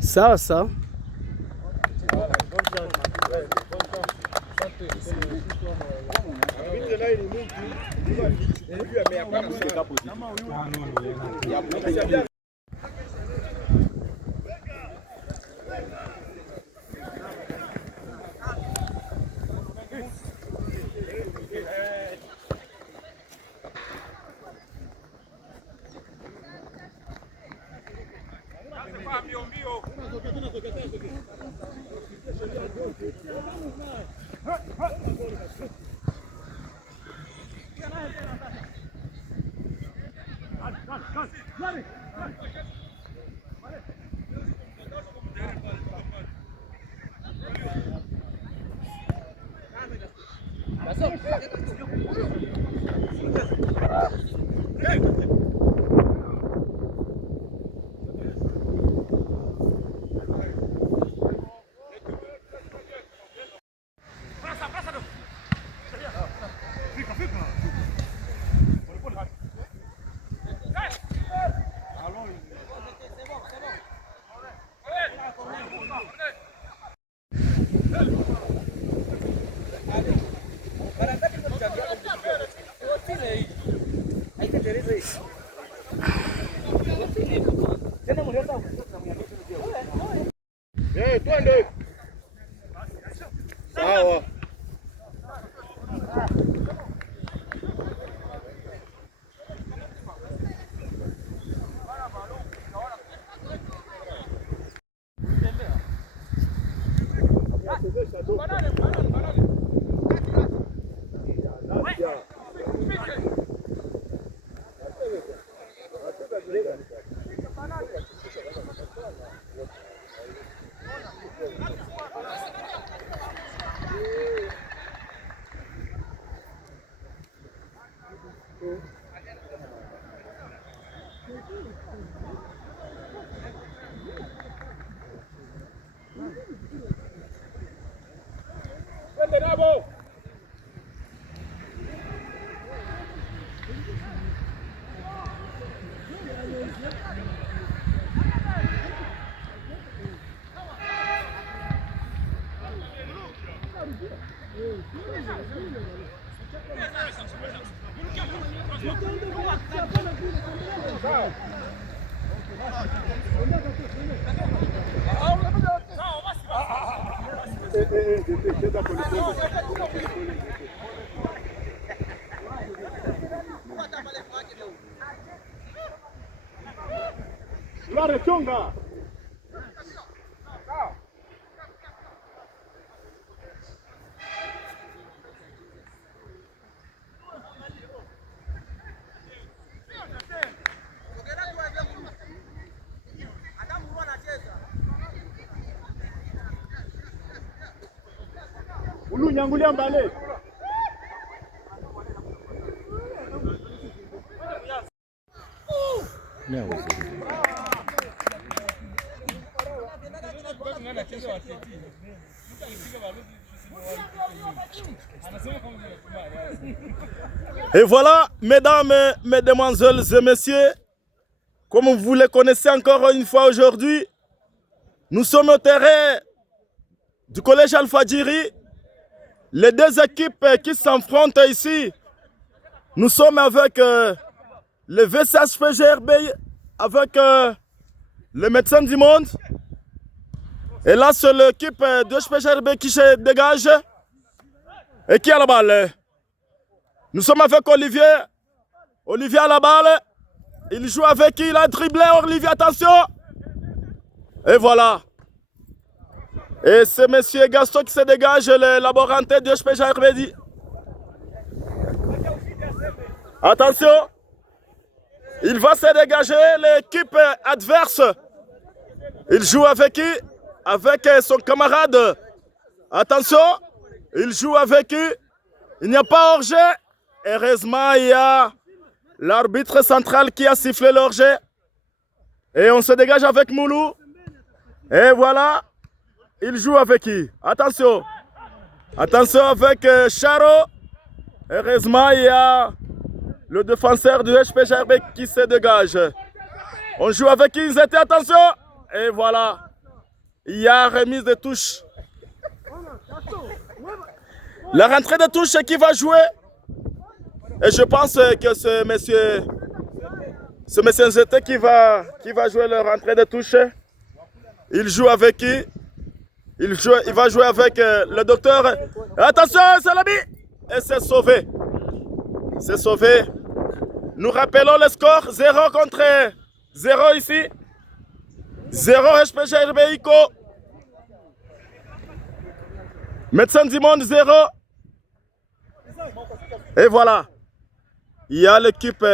Sawa sawa. Twende. Sawa. Chunga. Nyangulia mbale. Et voilà, mesdames, mesdemoiselles et messieurs, comme vous les connaissez encore une fois aujourd'hui, nous sommes au terrain du collège Al-Fadjiri. Les deux équipes qui s'affrontent ici, nous sommes avec le VCHPGRB, avec le médecin du monde. Et là, c'est l'équipe de HPGRB qui se dégage et qui a la balle. Nous sommes avec Olivier. Olivier a la balle. Il joue avec qui? Il a dribblé. Olivier, attention. Et voilà. Et c'est M. Gaston qui se dégage, le laborantin de HPGRB. Attention. Il va se dégager l'équipe adverse. Il joue avec qui? Avec son camarade. Attention. Il joue avec qui? Il n'y a pas hors-jeu. Heureusement, il y a l'arbitre central qui a sifflé l'hors-jeu. Et on se dégage avec Moulou. Et voilà. Il joue avec qui? Attention. Attention avec Charo. Heureusement, il y a le défenseur du HP Gerbet qui se dégage. On joue avec qui ils étaient, attention. Et voilà. Il y a remise de touche. La rentrée de touche qui va jouer. Et je pense que ce monsieur Zete qui va jouer la rentrée de touche. Il joue avec qui? Il va jouer avec le docteur. Attention, Salami! Et c'est sauvé. C'est sauvé. Nous rappelons le score. 0 contre 0 ici. 0 HP Gerbet ICO. Médecins du monde 0. Et voilà. Il y a l'équipe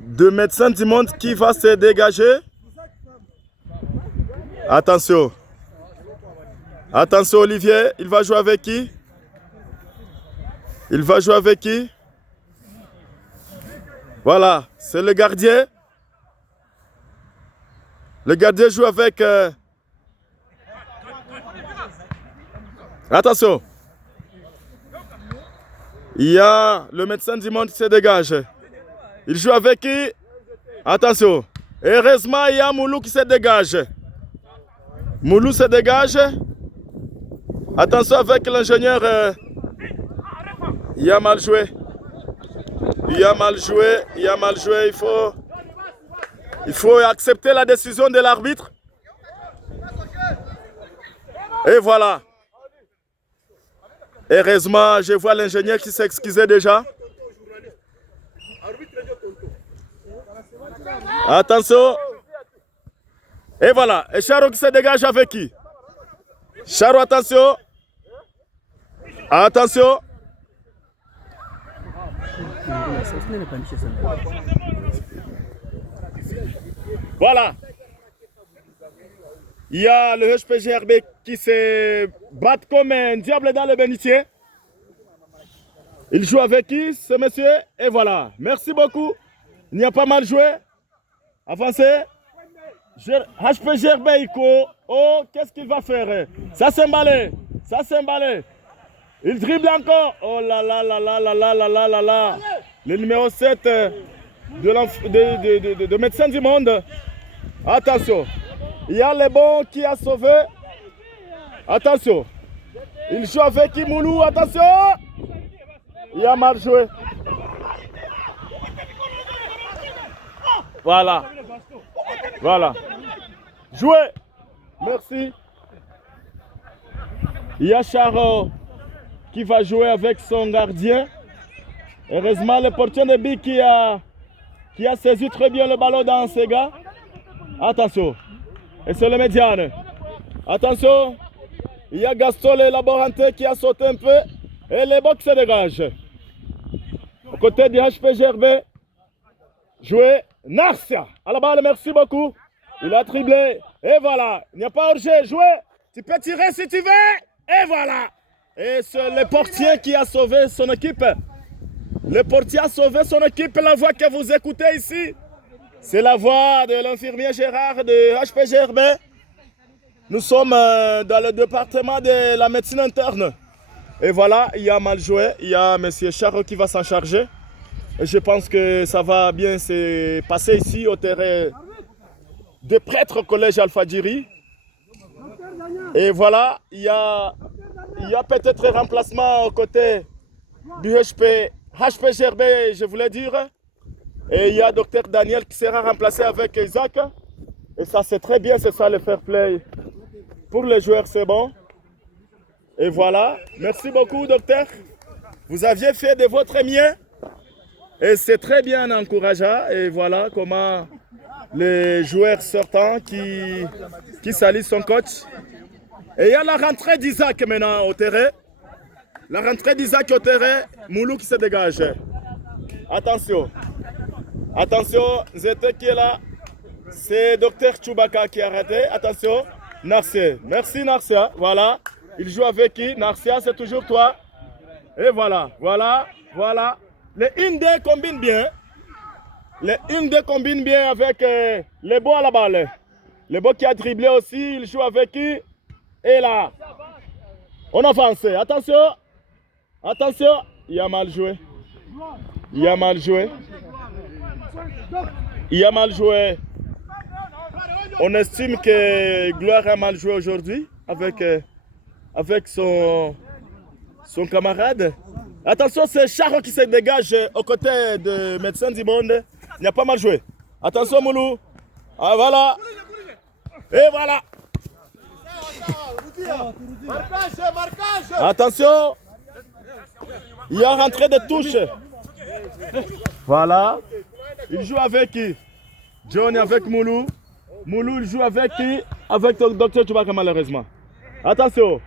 de Médecins du monde qui va se dégager. Attention. Attention Olivier, il va jouer avec qui? Il va jouer avec qui? Voilà, c'est le gardien. Le gardien joue avec... Attention. Il y a le médecin du monde qui se dégage. Il joue avec qui? Attention. Heureusement, il y a Moulou qui se dégage. Moulou se dégage. Attention avec l'ingénieur. Il a mal joué. Il a mal joué. Il a mal joué. Il faut accepter la décision de l'arbitre. Et voilà. Heureusement, je vois l'ingénieur qui s'excusait déjà. Attention. Et voilà. Et Charo qui se dégage avec qui? Charo, attention. Attention. Voilà. Il y a le HP Gerbet qui se bat comme un diable dans le bénitier. Il joue avec qui, ce monsieur? Et voilà. Merci beaucoup. Il n'y a pas mal joué. Avancez. HP Gerbet ICO. Oh, qu'est-ce qu'il va faire? Ça s'est emballé. Ça s'est emballé. Il dribble encore. Oh là là là là là là là là là là. Le numéro 7 de Médecins du monde. Attention. Il y a le bon qui a sauvé. Attention. Il joue avec Imoulou. Attention. Il a mal joué. Voilà. Voilà. Jouez. Merci. Il y a Charo qui va jouer avec son gardien. Heureusement, le portier de Bi qui a saisi très bien le ballon dans ses gars. Attention. Et c'est le médiane. Attention. Il y a Gaston le laborantin qui a sauté un peu. Et les box se dégagent. Au côté du HP Gerbet. Jouer Narcia. À la balle, merci beaucoup. Il a triplé. Et voilà. Il n'y a pas hors-jeu. Jouer. Tu peux tirer si tu veux. Et voilà. Et c'est le portier qui a sauvé son équipe. Le portier a sauvé son équipe. La voix que vous écoutez ici, c'est la voix de l'infirmier Gérard de HP Gerbet. Nous sommes dans le département de la médecine interne. Et voilà, il y a mal joué. Il y a M. Charo qui va s'en charger. Et je pense que ça va bien se passer ici au terrain des prêtres au collège Alpha-Djiri. Et voilà, il y a peut-être un remplacement aux côtés du HP Gerbet, je voulais dire. Et il y a Dr Daniel qui sera remplacé avec Isaac. Et ça c'est très bien, c'est ça le fair play. Pour les joueurs c'est bon. Et voilà, merci beaucoup docteur. Vous aviez fait de votre mieux. Et c'est très bien encourageant. Et voilà comment les joueurs sortants qui saluent son coach. Et il y a la rentrée d'Isaac maintenant au terrain. La rentrée d'Isaac au terrain, Moulou qui se dégage. Attention. Attention, Zete qui est là. C'est Dr Chewbacca qui a raté. Attention, Narcia. Merci Narcia. Voilà. Il joue avec qui? Narcia, c'est toujours toi. Et voilà, voilà, voilà. Les Indés combinent bien. Les Indés combinent bien avec les beaux à la balle. Le beau qui a dribblé aussi, il joue avec qui? Et là, on avance. Attention. Attention. Il a mal joué. Il a mal joué. Il a mal joué. On estime que Gloire a mal joué aujourd'hui avec son camarade. Attention, c'est Charo qui se dégage aux côtés de Médecins du Monde. Il n'a pas mal joué. Attention, Moulou. Ah, voilà. Et voilà. Attention. Il y a rentré de touche. Voilà. Il joue avec qui? Johnny avec Moulou. Moulou, il joue avec qui? Avec le docteur Chubaka, malheureusement. Attention.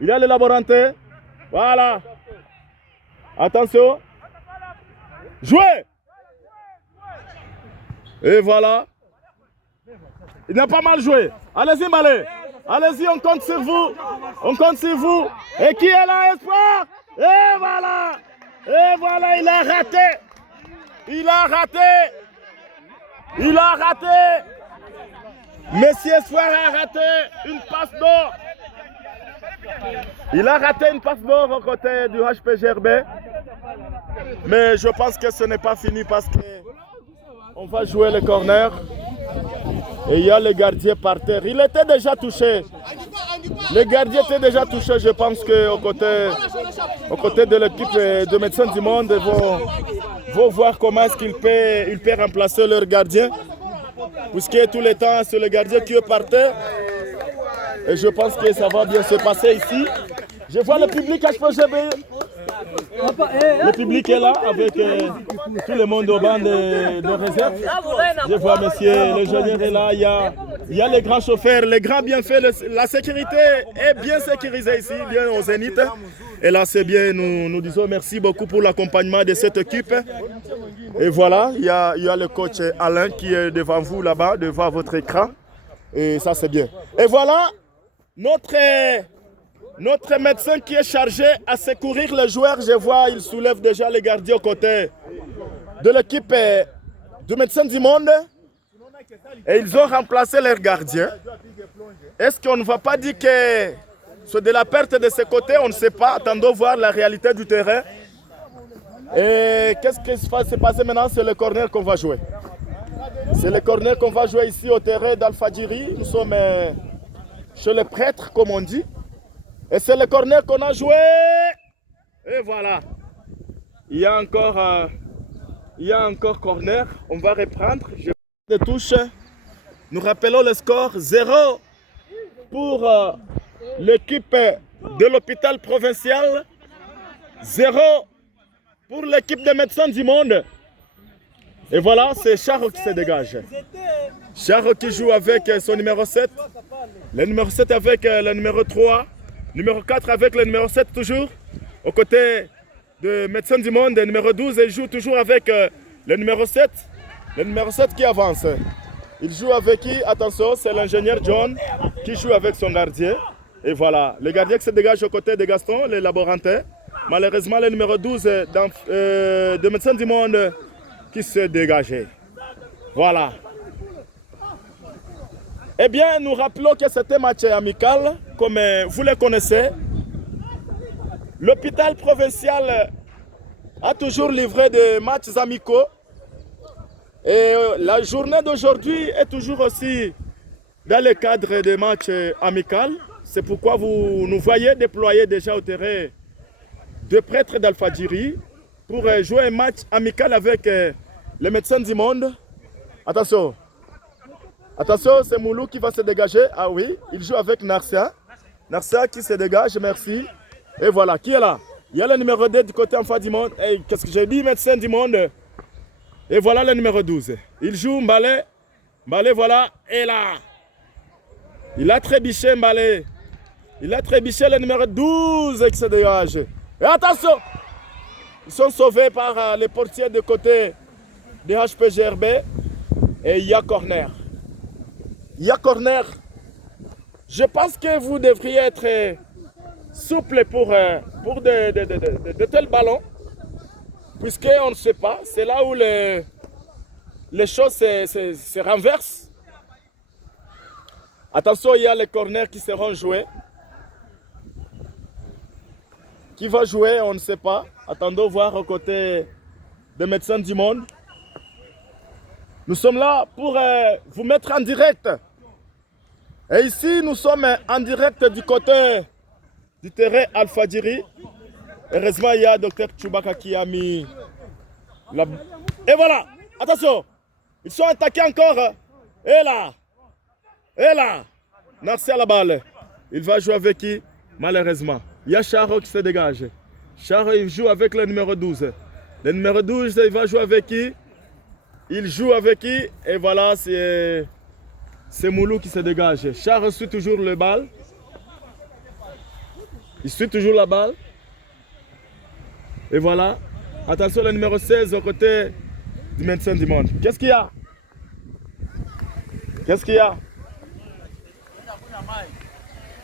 Il y a le laborantin. Voilà. Attention. Jouez. Et voilà. Il n'a pas mal joué. Allez-y, Malé. Allez-y, on compte sur vous. On compte sur vous. Et qui est là, Espoir? Et voilà. Et voilà, il a raté. Il a raté. Il a raté. Monsieur Espoir a raté une passe d'or. Il a raté une passe d'or aux côtés du HPGRB. Mais je pense que ce n'est pas fini parce qu'on va jouer le corner. Et il y a le gardien par terre. Il était déjà touché. Le gardien était déjà touché. Je pense qu'au côté de l'équipe de Médecins du Monde, ils vont voir comment est-ce qu'il peut remplacer leur gardien. Puisque tout le temps, c'est le gardien qui est par terre. Et je pense que ça va bien se passer ici. Je vois le public HPGB. Le public est là avec tout le monde au banc de réserve. Je vois monsieur l'ingénieur est là. Il y a les grands chauffeurs, les grands bienfaits. La sécurité est bien sécurisée ici, bien au Zénith. Et là c'est bien, nous disons merci beaucoup pour l'accompagnement de cette équipe. Et voilà, il y a le coach Alain qui est devant vous là-bas, devant votre écran. Et ça c'est bien. Et voilà notre médecin qui est chargé à secourir les joueurs. Je vois, il soulève déjà les gardiens aux côtés de l'équipe de Médecins du Monde. Et ils ont remplacé leurs gardiens. Est-ce qu'on ne va pas dire que c'est de la perte de ce côté? On ne sait pas. Attendons voir la réalité du terrain. Et qu'est-ce qui va se passer maintenant? C'est le corner qu'on va jouer. C'est le corner qu'on va jouer ici au terrain d'Al-Fadjiri. Nous sommes chez les prêtres, comme on dit. Et c'est le corner qu'on a joué. Et voilà. Il y a encore corner. On va reprendre. Je de touche. Nous rappelons le score 0 pour l'équipe de l'hôpital provincial. 0 pour l'équipe des Médecins du Monde. Et voilà, c'est Charo qui se dégage. Charo qui joue avec son numéro 7. Le numéro 7 avec le numéro 3. Numéro 4 avec le numéro 7 toujours. Aux côtés de Médecins du Monde. Le numéro 12, il joue toujours avec le numéro 7. Le numéro 7 qui avance. Il joue avec qui? Attention, c'est l'ingénieur John qui joue avec son gardien. Et voilà, le gardien qui se dégage aux côtés de Gaston, le laborantin. Malheureusement, le numéro 12 de Médecins du Monde qui se dégageait. Voilà. Eh bien, nous rappelons que c'était un match amical, comme vous le connaissez. L'hôpital provincial a toujours livré des matchs amicaux. Et la journée d'aujourd'hui est toujours aussi dans le cadre des matchs amicaux. C'est pourquoi vous nous voyez déployer déjà au terrain deux prêtres d'Al-Fadjiri pour jouer un match amical avec les Médecins du Monde. Attention. Attention, c'est Moulou qui va se dégager. Ah oui, il joue avec Narcia. Narcia qui se dégage, merci. Et voilà, qui est là? Il y a le numéro 2 du côté en face du monde. Hey, qu'est-ce que j'ai dit, Médecin du Monde? Et voilà le numéro 12. Il joue Mbalé. Mbalé, voilà. Et là. Il a trébiché Mbalé. Il a trébiché le numéro 12 qui se dégage. Et attention! Ils sont sauvés par les portiers de côté des HPGRB. Et il y a corner. Il y a corner. Je pense que vous devriez être souple pour de tels ballons. Puisqu'on ne sait pas. C'est là où les choses se renversent. Attention, il y a les corners qui seront joués. Qui va jouer, on ne sait pas. Attendons voir aux côtés des médecins du monde. Nous sommes là pour vous mettre en direct. Et ici, nous sommes en direct du côté du terrain Al-Fadjiri. Heureusement, il y a Dr Chubaka qui a mis la... Et voilà, attention, ils sont attaqués encore. Et là, Narcy à la balle. Il va jouer avec qui? Malheureusement. Il y a Charo qui se dégage. Charo, il joue avec le numéro 12. Le numéro 12, il va jouer avec qui? Il joue avec qui? Et voilà, c'est Moulou qui se dégage. Charo suit toujours le balle. Il suit toujours la balle. Et voilà. Attention, le numéro 16 au côté du médecin du monde. Qu'est-ce qu'il y a? Qu'est-ce qu'il y a?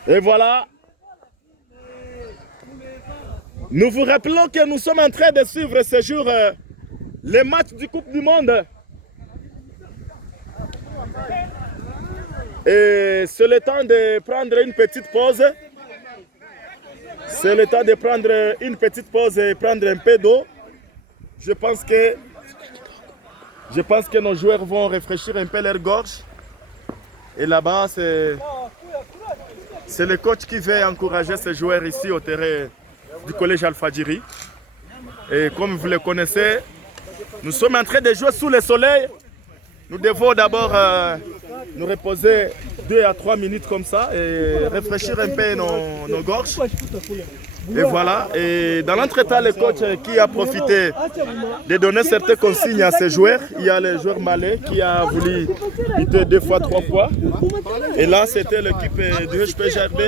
Et voilà. Nous vous rappelons que nous sommes en train de suivre ce jour les matchs du Coupe du Monde. Et c'est le temps de prendre une petite pause. C'est le temps de prendre une petite pause et prendre un peu d'eau. Je pense que nos joueurs vont rafraîchir un peu leur gorge. Et là-bas, c'est le coach qui veut encourager ces joueurs ici au terrain du collège Al-Fadjiri. Et comme vous le connaissez, nous sommes en train de jouer sous le soleil. Nous devons d'abord nous reposer 2 à 3 minutes comme ça et rafraîchir un peu nos gorges. Et voilà, et dans l'entretemps, le coach qui a profité de donner certaines consignes à ses joueurs. Il y a le joueur malais qui a voulu lutter 2 fois, 3 fois. Et là, c'était l'équipe du HPGRB.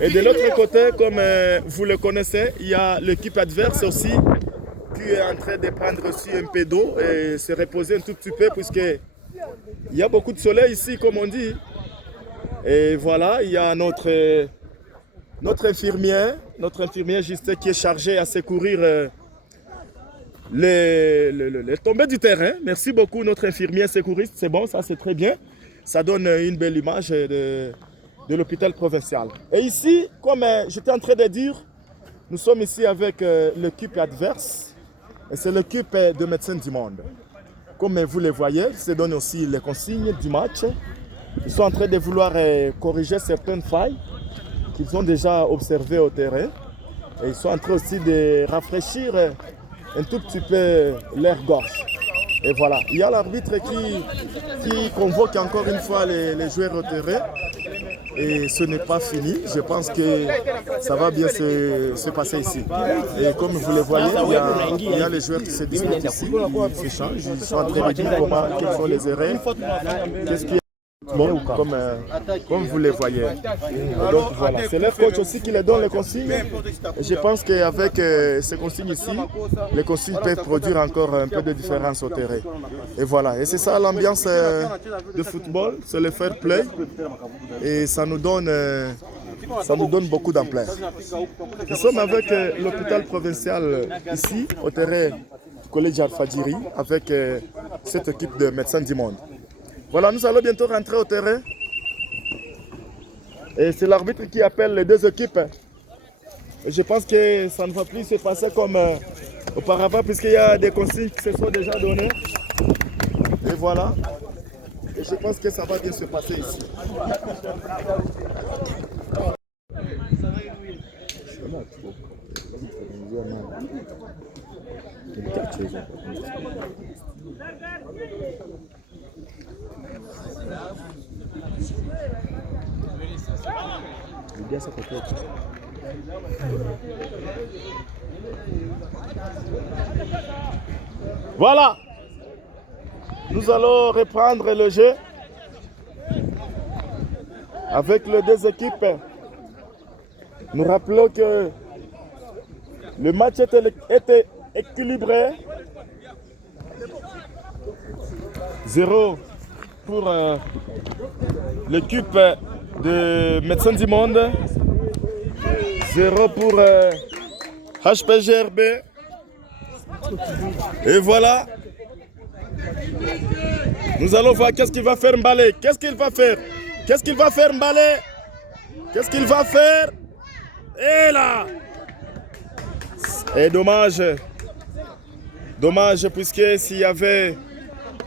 Et de l'autre côté, comme vous le connaissez, il y a l'équipe adverse aussi qui est en train de prendre aussi un peu d'eau et se reposer un tout petit peu puisqu'il y a beaucoup de soleil ici, comme on dit. Et voilà, il y a notre infirmier Justin qui est chargé à secourir les tombées du terrain. Merci beaucoup notre infirmier secouriste, c'est bon, ça c'est très bien. Ça donne une belle image de l'hôpital provincial. Et ici, comme j'étais en train de dire, nous sommes ici avec l'équipe adverse. Et c'est l'équipe de médecins du monde. Comme vous le voyez, ils se donnent aussi les consignes du match. Ils sont en train de vouloir corriger certaines failles qu'ils ont déjà observées au terrain. Et ils sont en train aussi de rafraîchir un tout petit peu leur gorge. Et voilà, il y a l'arbitre qui convoque encore une fois les joueurs au terrain. Et ce n'est pas fini. Je pense que ça va bien se passer ici. Et comme vous le voyez, il y a les joueurs qui se disputent ici, ils s'échangent, ils sont en train de dire quelles sont les erreurs, qu'est-ce qu'il y a. Bon, comme vous le voyez. Et donc voilà, c'est le coach aussi qui les donne les consignes. Et je pense qu'avec ces consignes ici, les consignes peuvent produire encore un peu de différence au terrain. Et voilà, et c'est ça l'ambiance de football, c'est le fair play. Et ça nous donne beaucoup d'ampleur. Nous sommes avec l'hôpital provincial ici, au terrain du collège Al-Fadjiri, avec cette équipe de médecins du monde. Voilà, nous allons bientôt rentrer au terrain. Et c'est l'arbitre qui appelle les 2 équipes. Et je pense que ça ne va plus se passer comme auparavant, puisqu'il y a des consignes qui se sont déjà données. Et voilà. Et je pense que ça va bien se passer ici. Voilà. Nous allons reprendre le jeu avec les 2 équipes. Nous rappelons que le match était équilibré. 0 pour l'équipe de Médecins du Monde. 0 pour HPGRB. Et voilà. Nous allons voir qu'est-ce qu'il va faire Mbalé. Qu'est-ce qu'il va faire? Qu'est-ce qu'il va faire Mbalé? Qu'est-ce qu'il va faire? Et là! Et dommage. Dommage, puisque s'il y avait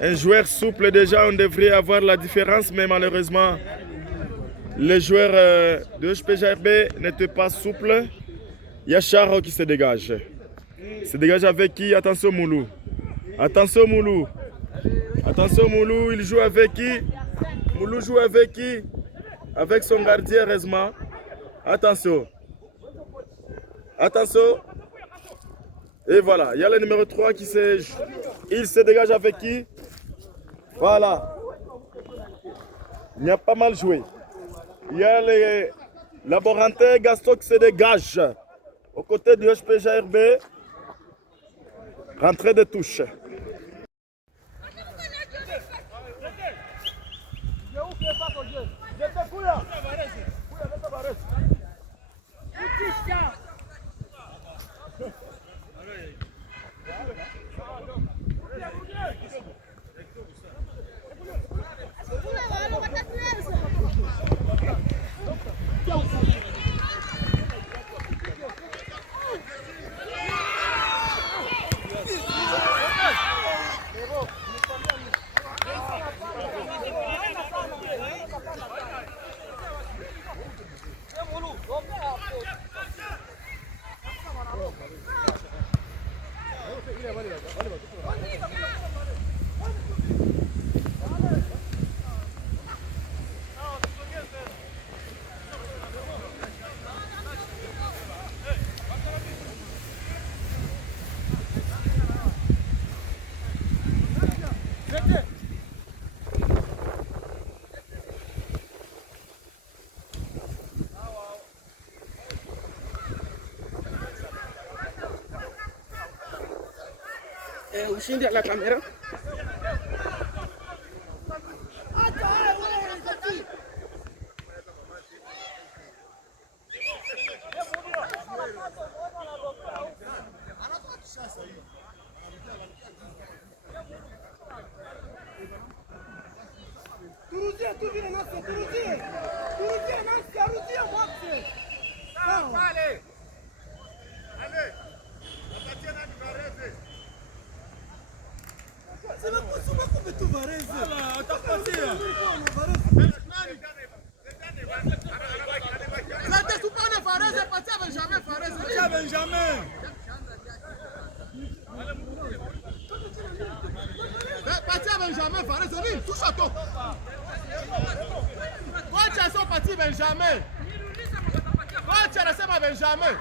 un joueur souple, déjà on devrait avoir la différence, mais malheureusement, les joueurs de HPGRB n'étaient pas souples. Il y a Charo qui se dégage. Se dégage avec qui? Attention Moulou. Attention Moulou. Attention Moulou, il joue avec qui? Moulou joue avec qui? Avec son gardien, heureusement. Attention. Attention. Et voilà, il y a le numéro 3 qui il se dégage avec qui? Voilà. Il a pas mal joué. Il y a les laborantais Gaston qui se dégage. Aux côtés du HPGRB. Rentrée de touche. Ushindi la kamera. Benjamin. Wacha anasema Benjamin.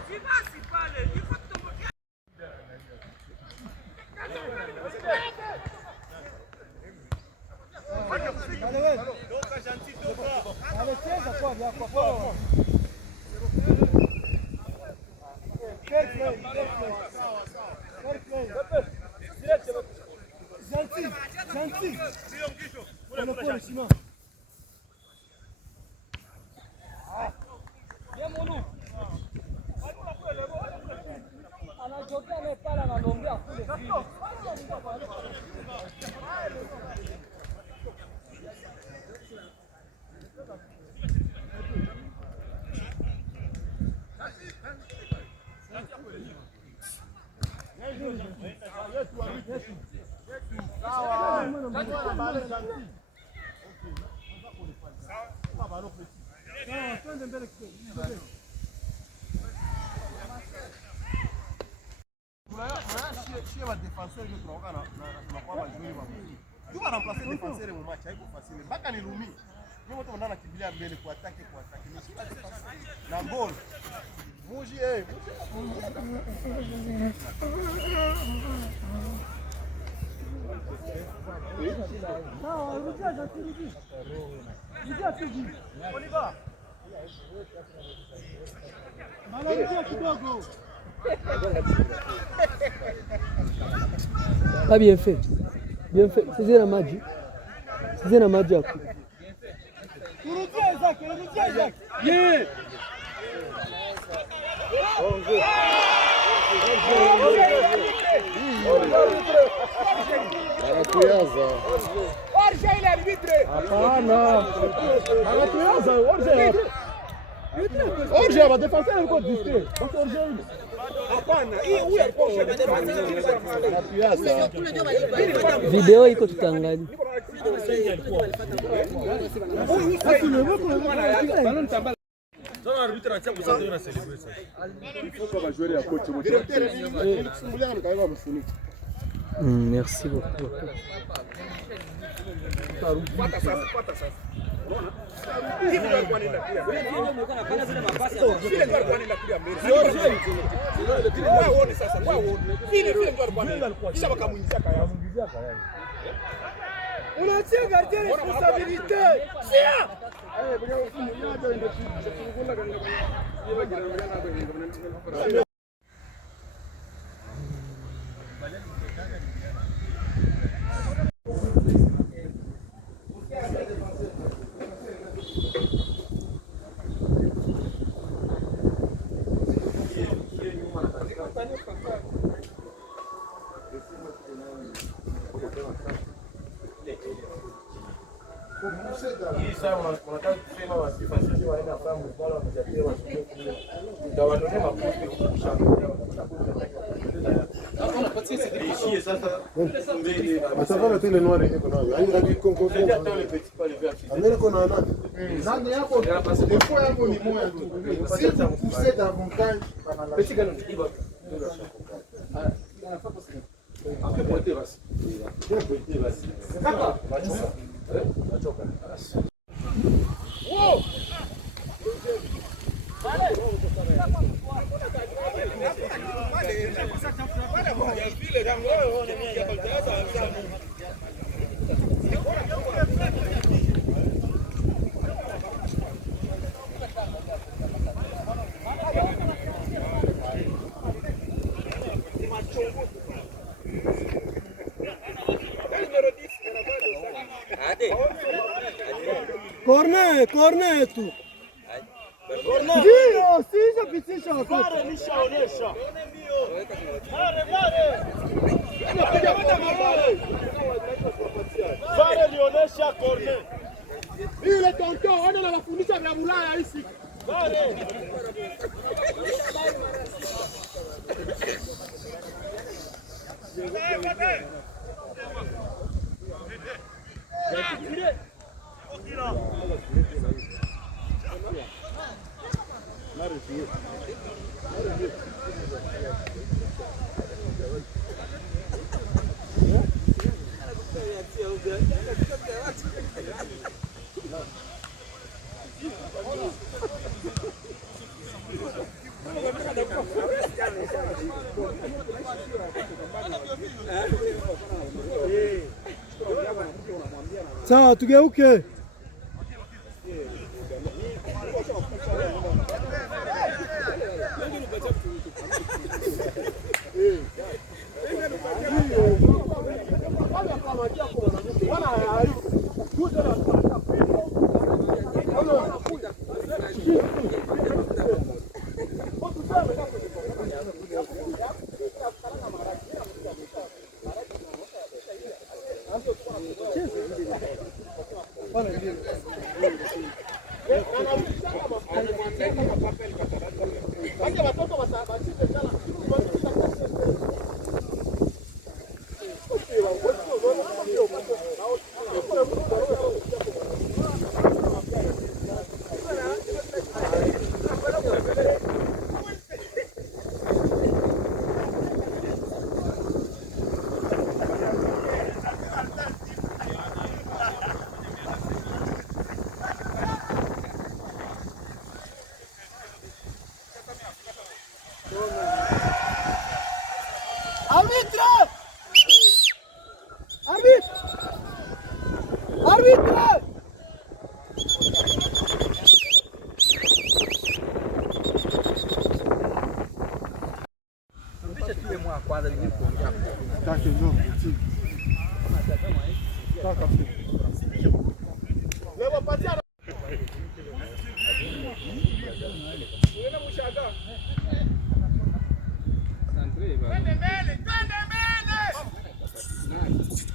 Ah, bien fait. Bien fait. C'est la magie. C'est la magie. Yeah. Orge, va defenseur encore disté. Video iko tutaangalia. Merci beaucoup. Unatia gardien responsabilité. Corner tu. Ndio, sija pitisha wakati. Pare nishaonesha. Pare lionyesha corner. Ile tonto ona na wafundisha vya Ulaya hizi. Pare. Sawa, tugeuke. Arbitre! Arbitre! Arbitre!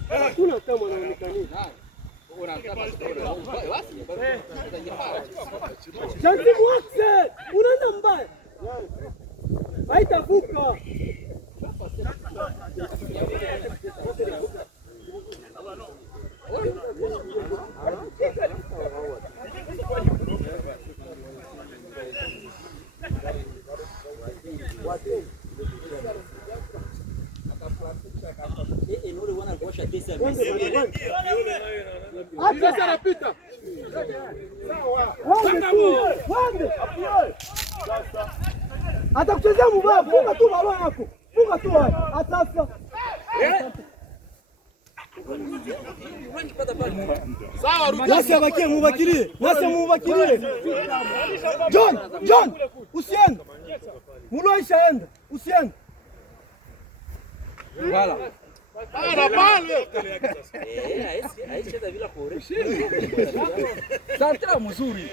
Hakuna kama anaonekana. Janti mwakse, unaenda mbaya. Haitavuka. Atakuchezea mubaya, funga tu balo yako. Funga tu atasa. Sawa, nasi abakie mubakilie. Nasi mubakilie. John, usiende. Mulo ishaenda, usiende. Voilà. Para pale. Cheza bila kore. Sasa mzuri.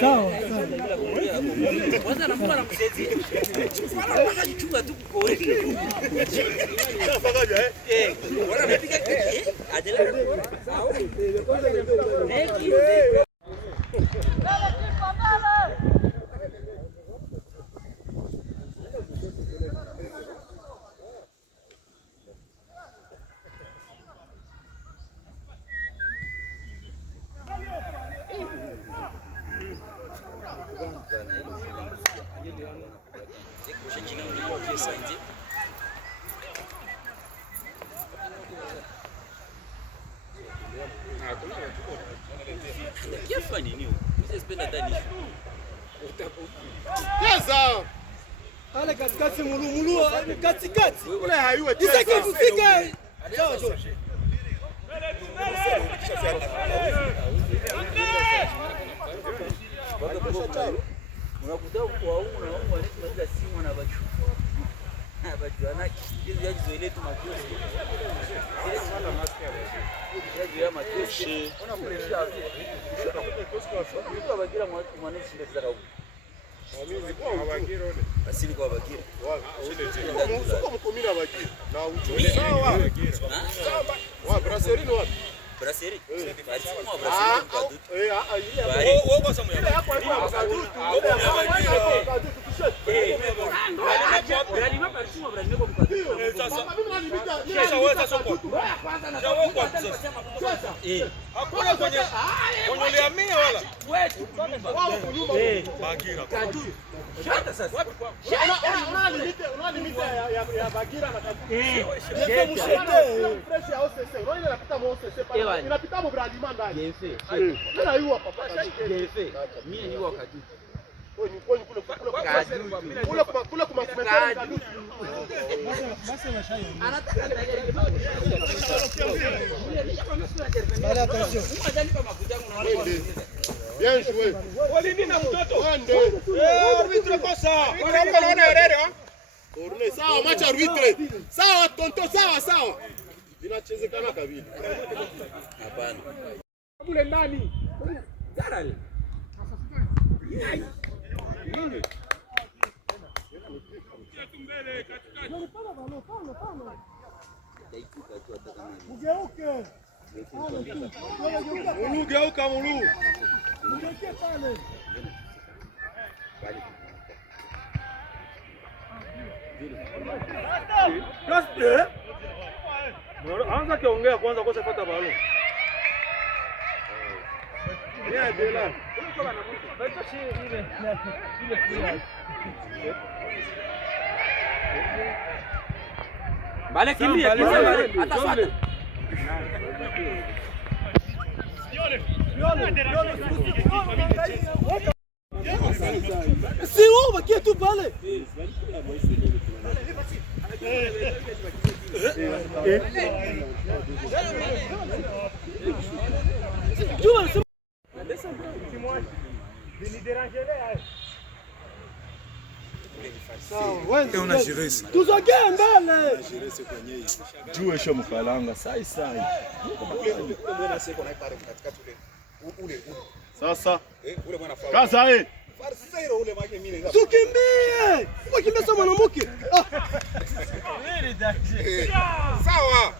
Sawa. Kwanza nafunga na mseti. Wala anajichunga tu kore. Fagaja Wala anapiga adela. Sawa. Ale katikati mulu katikati. Ule hayuwe Iseke kufika. Unakuta kwa huko na wao wanasema simu na bachu. Bajuana hizi yaji zoele tu machozi. Ile sana maski ya bachu. Yaji ya machozi. Ona pressure hapo. Kwa Bagira mwananchi ndio zara huko. Asili kwa Bagira. Soko mkomina Bagira. Na uchole. Sawa. Wa brasserie ni wapi? Brasserie. Basi kwa brasserie. Wewe kwa samu ya. Hakuna kwenye uliamia wala. Bagira. Shata sasa. Wapi kwa? Una limite ya Bagira na Kadu. Fresh ya OCC. Roho inapita mo OCC pale. Inapita mo Bradima ndani. Tena yuwa papa. Mimi ni wa Kadu. Kule kuma cemetery Kadu. Anataka bien joué. Walinina mtoto. Ande. Arbitre kosa. Unaona herere ha? Corner sawa, match arbitre. Sawa tonto, sawa. Inachezekana kabisa. Hapana. Kule ndani. Darali. Geuka mulu. Anza kiongea kwanza kwa sababu balo. Yeah, Bela. Bale kimbia atafuata. Si wewe bakia tu pale. Tuzogee mbele. Juu sio mkalanga sai. Sasa kaza Tukimbie. Ukimbia sana mwanamke. Sawa.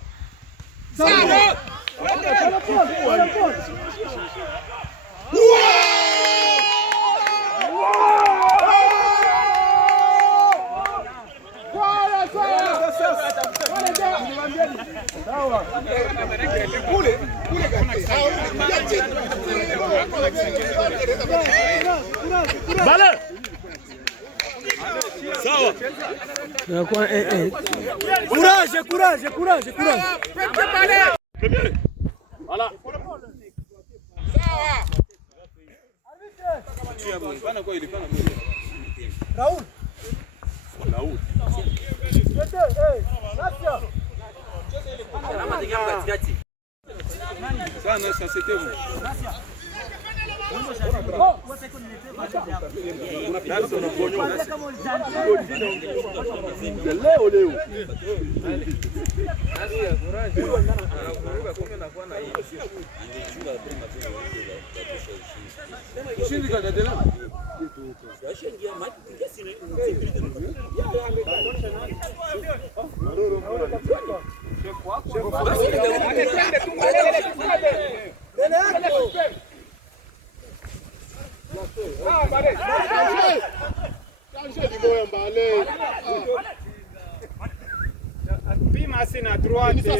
Sawa. Kule Bale. Sawa. Courage. Voilà. Raoul. sana sasa c'était vous. Pima sina droite.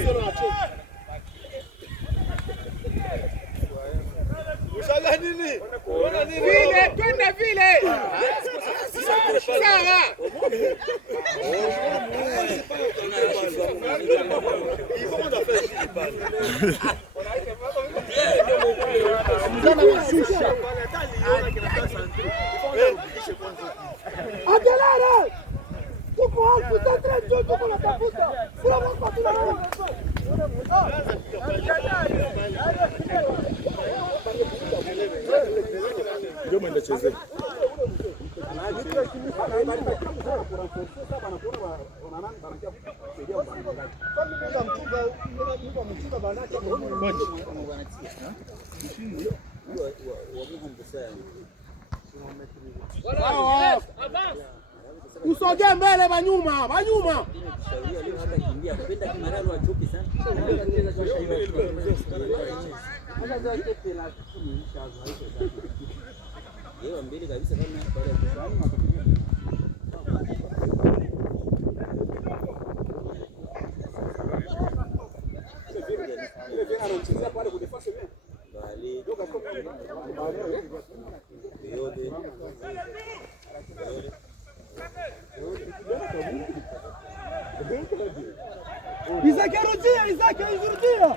Ushala nini? Vile twende vile. Sawa. Adelante! Tuko hapo sasa ndio tuko natafuta. Sio kwa tuna. Ndio mwende cheze. Usogee mbele banyuma. Isaac arudia.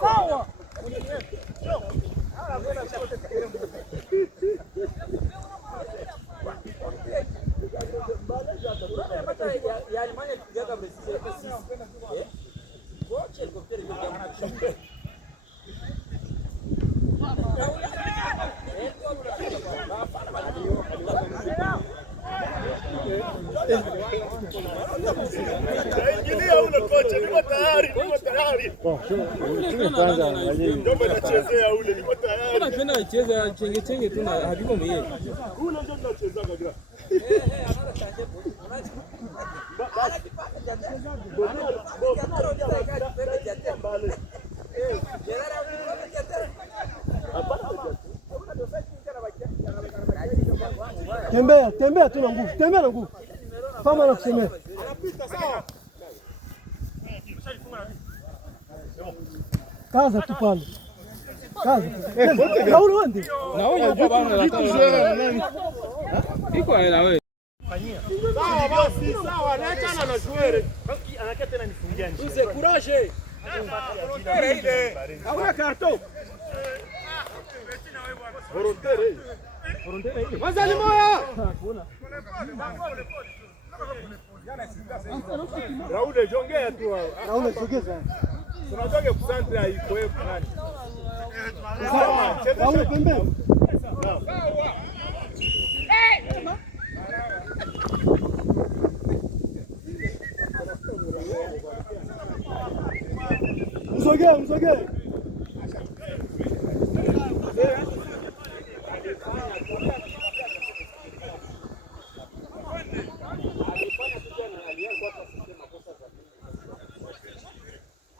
Sawa. Ingilia ule kocha, niko tayari. Ndio nachezea ule, niko tayari. Unapenda acheze chenge tu na habibo mwenyewe. Ule ndio tunachezaga gra. Tembea tu na nguvu. Kama nakusemea. Kaza tu pale. Raul wende. Na wewe uko bana la tano. Iko na wewe. Sawa basi, naachana na Shwere. Anakaa tena nifungia nje. Uze courage. Hauna karto. Volontaire. Wazali moya. Raul jongea tu. Raul jongea. Tunataka kusantra iko nani? Raul pembeni. Msogee.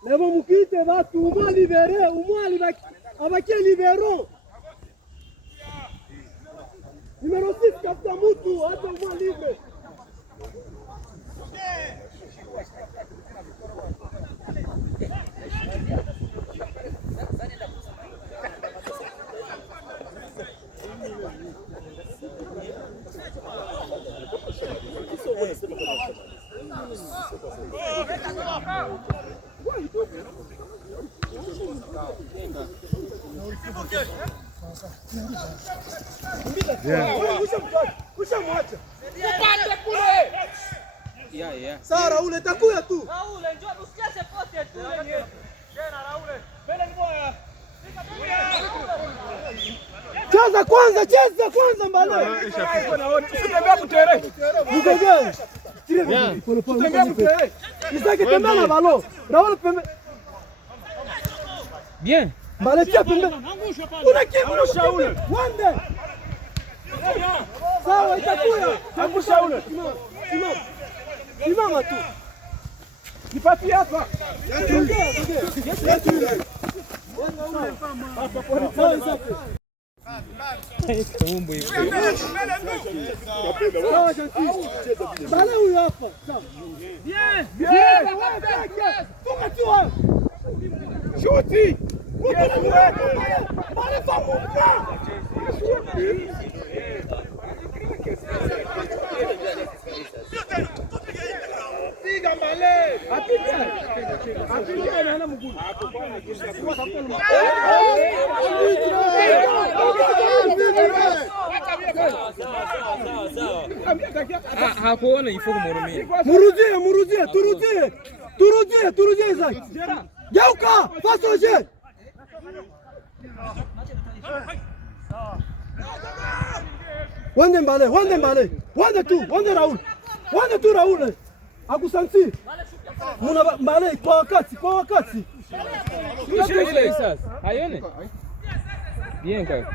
Leva mukite watu umwa libere, abakie libero. Numero 6 kapta mutu, hata umwa libre. Upande kule. Sawa Raul, itakuya tu. Raul, njoo usiache pote tu. Tena Raul. Mbele ngoya. Cheza kwanza mbele. Usitembea kutere. Msogee. Tembea kutere. Isaki tembea na balo. Raul pembe. Bien. Mbele tia pembe. Unakimbia ule. Wande. Sawa itakuya. Angusha ule. Simama tu. Nipatie hapa. Bale huyo hapa. Bien. Funga tu hapo. Shuti. Bale famuka. Piga mbale. Apige na mguu. Hakuona ifo kumhurumia. Turudie Zaki. Geuka, fasoje. Wende mbale. Wende Raul. Akusanti. Muna mbale kwa wakati. Tushe ile sasa. Haione? Bien kaka.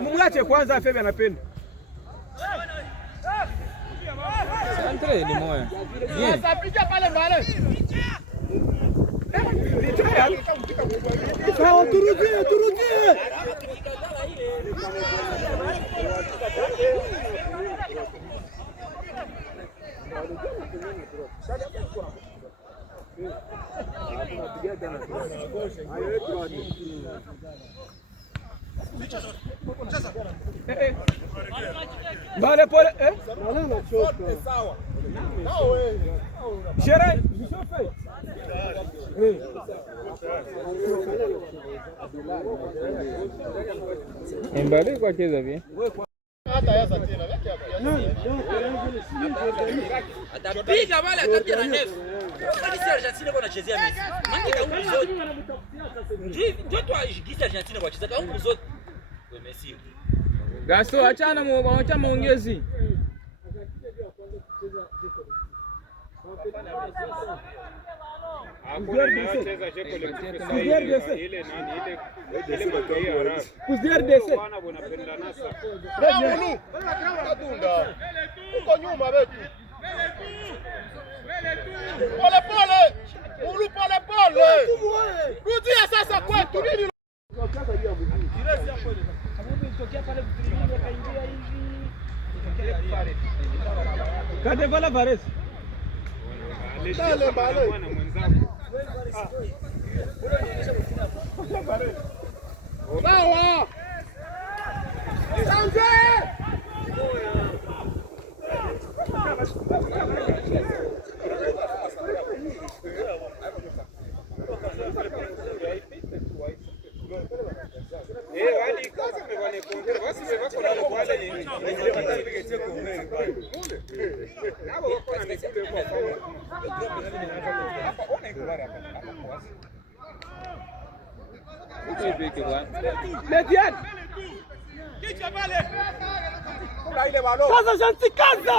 Mumwache kwanza afebe anapenda. Santre ni moya. Bien. Piga pale mbale. Sawa, turudie. Mbale pole. Sawa. Shere. Mbali kwa cheza bien. Atapiga wale atapiga na nefu. Kanisa Argentina kwa anachezea Messi. Mangi kaungu zote. Ndio tu ajigisa Argentina kwa cheza kaungu zote. Wewe Messi. Gasto achana maongezi. Uko nyuma wetu. Pole. Ulu pole. Rudia sasa kwetu nini? Kadevala Vares. Dale mbale. Sawa. Asante. Mediane. Kaza Gentil, kaza.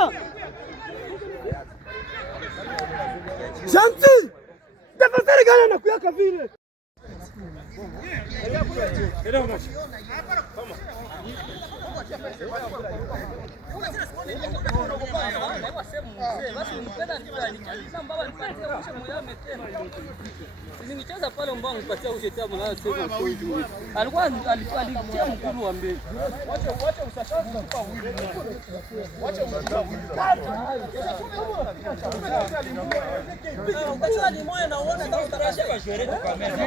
Gentil. Tafadhali gani anakuyaka vile? Nilicheza pale mbao nipatia ushetia mwana sema alikuwa alitia mkulu wa mbele. Wacha usashauri kwa wacha ukachua ni moyo naona kama utarasha kwa shule kwa kamera.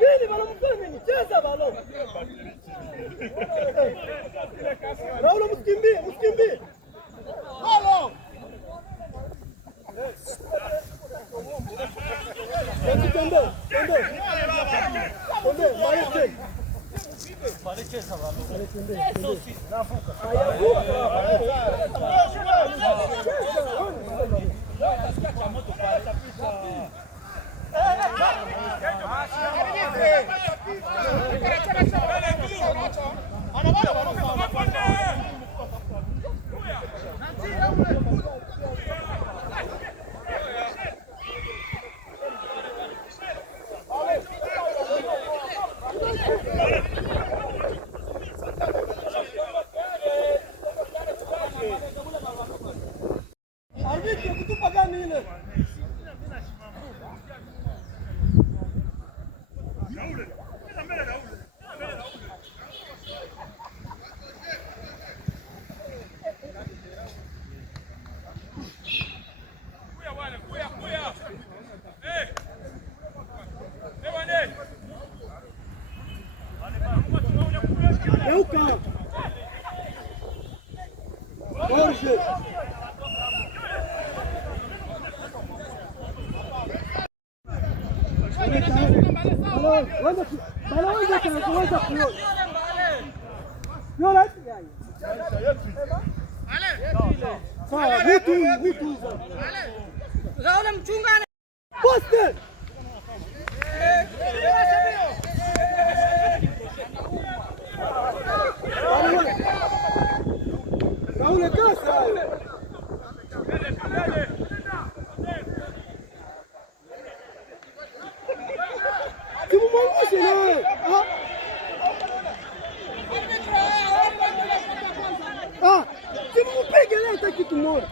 Nini balo mfanye nini? Cheza balo. Raul msikimbie. Balo. Tembe. Bale cheza balo. Navuka. Arbitre kutupa gani ile? Euka. Jorge. Raul mchunga. Poste. Raul casa. Tumumangushe nawe. Simupige leo hata kitu moja.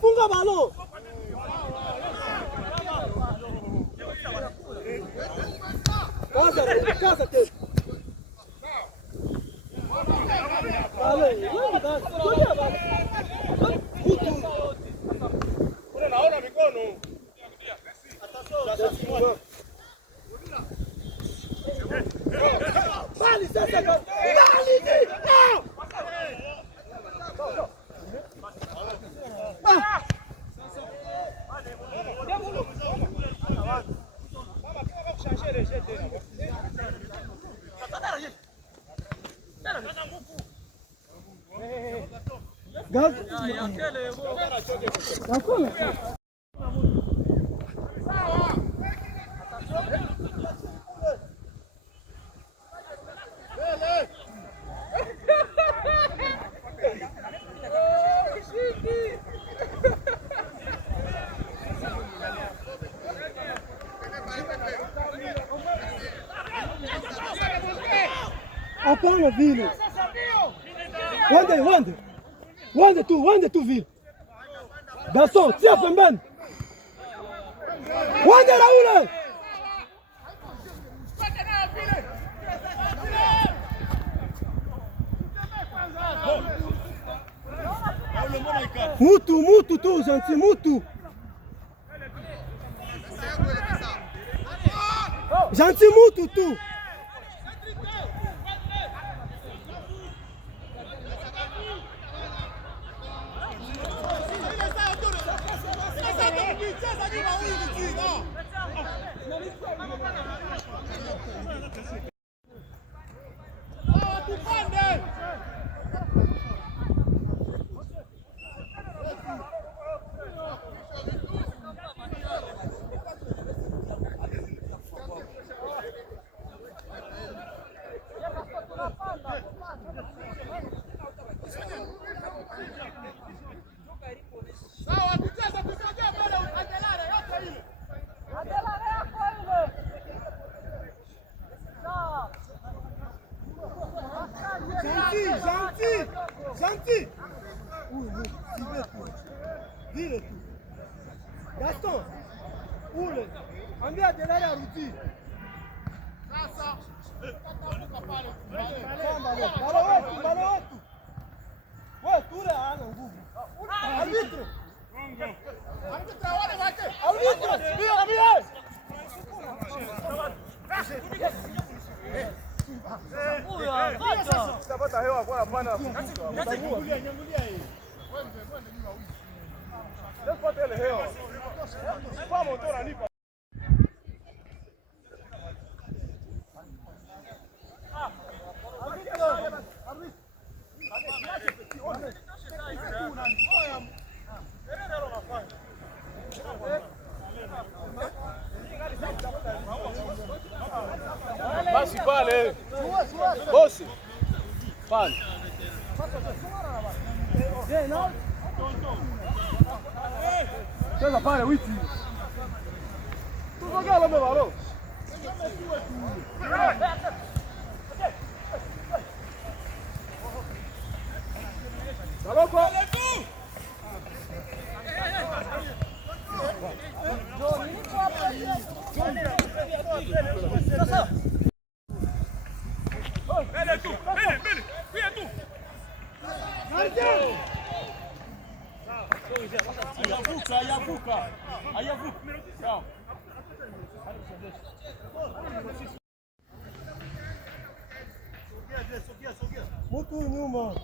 Funga balo. Kaza tena. Naona mikono. Bali sasa. Hapana vile. Wande tu vile. Gaston, tia pembeni. Wande Raoul. Mutu tu, gentil, mutu. Gentil, mutu tu. Gentil. Vile tu. Gaston. Ule. Ambia Adelare arudi. Sasa. Balo wetu. Wewe tule hana nguvu. Arbitre. Arbitre wale wake. Arbitre. Bila. Utapata hewa kwa hapana. Nyangulia hii. Let's ile hewa. Kwa moto ananipa. Basi pale. Bosi. Pale. Cheza pale witi. Tuzogala mbalo. Baloko. Sasa. Bele tu. Via tu. Ayavuka. Sawa. Sogea. Mutu nyuma.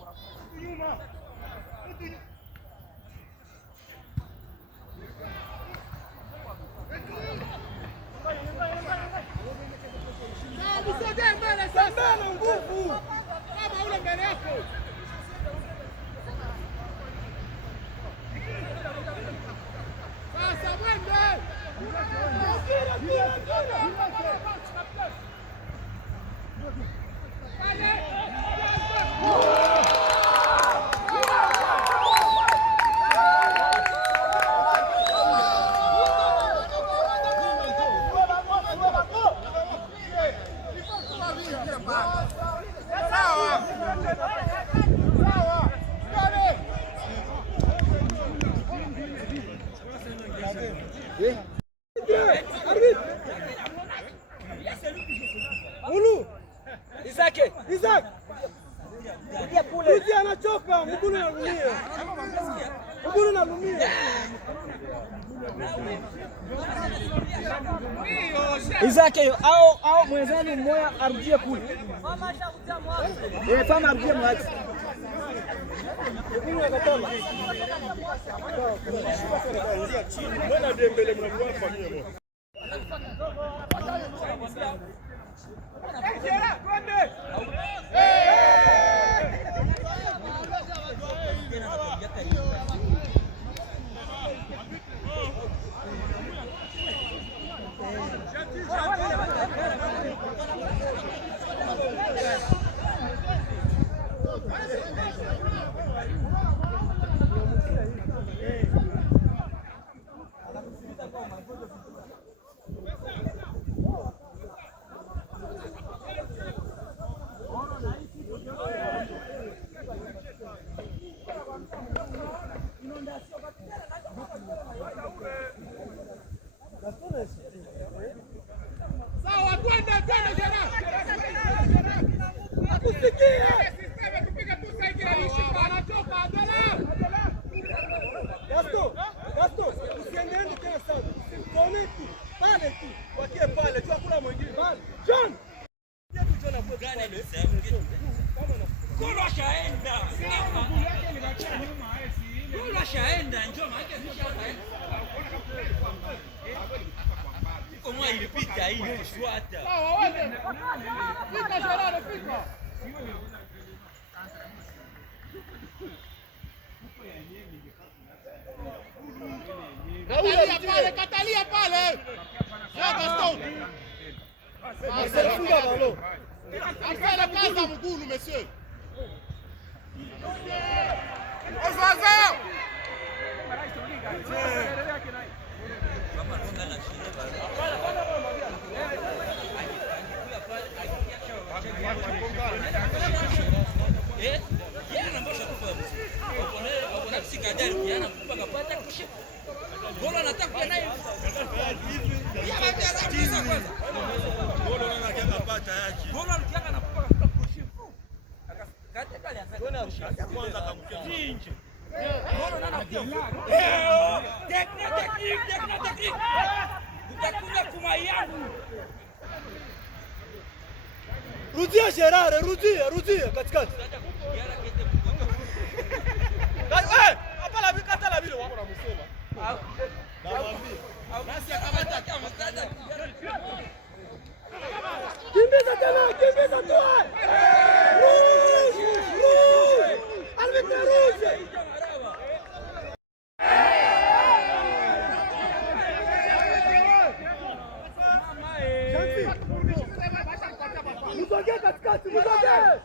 Usogee mbele sasa. Nguvu. Kama ule mbele yako. Sasa mwende. Sawa. Rudia anachoka, mguu unalumia. Mguu unalumia. Izake au mwenzani mmoja arudie kule. Fama arudie mwache. Mbona Dembele mnakuwa familia moja? Sawa, twende jana. Akusikie. Sistema tupige tu saiki na nishika anachoka Adela. Gasto, usiendeende tena sana. Usimkone tu. Pale tu. Wakie pale, tu hakuna mwingine. Pale. John. Yetu John hapo pale. Golo ashaenda. Golo ashaenda, njoo maana nishaenda. Kama ilipita hii kufuata. Sawa, wewe. Fika Gerard, fika. Katalia pale. Ya Gaston. Funga balo. Afala kaza mgulu monsieur. Ozaza. Rudia Gerard, rudia katikati. Hapa la bika hata la bila wako na msema. Basi akamata kama mstada. Kimbiza tu. Rouge! Arbitre rouge! Musogee katikati, musogee!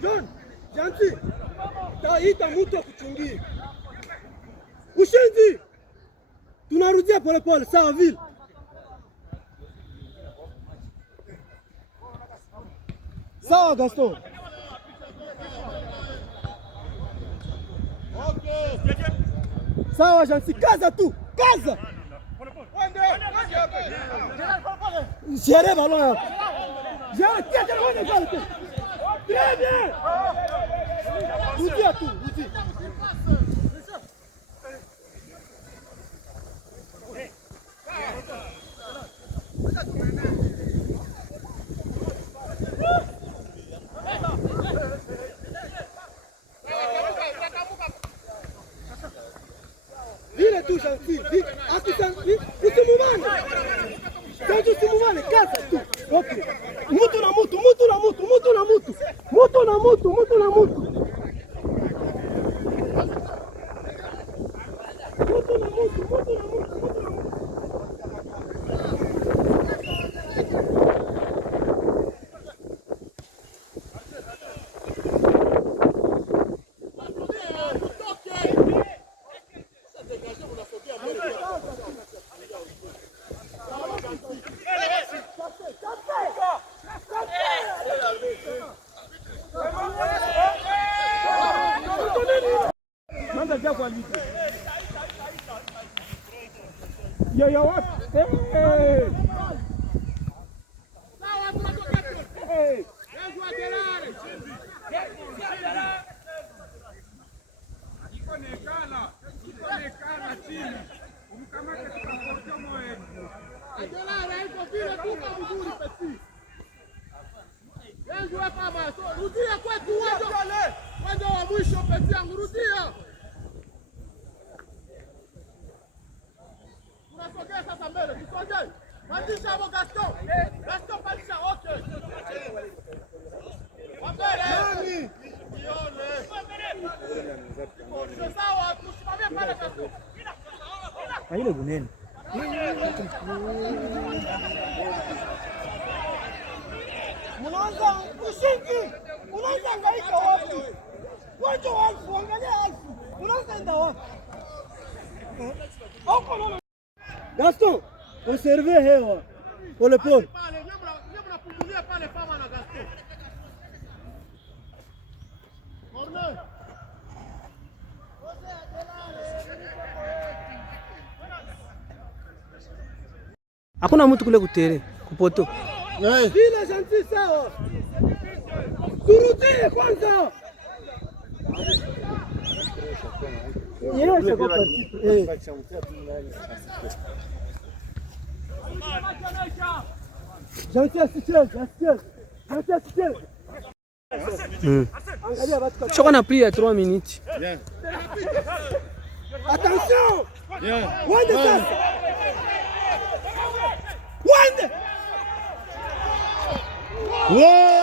John, Janti, taita mtu wa kuchungia. Ushindi! Tunarudia pole sawa vile. Sawa Gaston. Sawa Janti, kaza tu, kaza! Gérez ballon. Gérez, tiens, très bien. Vous dites à tout, vous dites. Vile tu gentil, usimumane. Sasa usimumane, kaza tu. Okay. Mutu na mutu. Yo, what? Hey! Hey! Rudia kwetu uwanja wa mwisho pete yangu, rudia. Tunasogea sasa mbele, tusogee. Pandisha hapo Gaston. Gaston pandisha, okay. Wambele. Nani? Nione. Sawa, tusimamie pale Gaston. Haile bunene. Unaanza ushiki. Unaanza hangaika wapi? Wacha wafu, angalia alfu. Unaanza enda wapi? Gaston, conserve hewa. Pole pole. Pale, nyama napungulia pale Fama na Gaston. Corner. Hakuna mtu kule kutere, kupoto. Bila gentil sawa. Turudie kwanza. Yeye c'est pas parti. Gentil assistant. Choka na pris à 3 minutes. Attention. Wende sasa. Wende. Wow!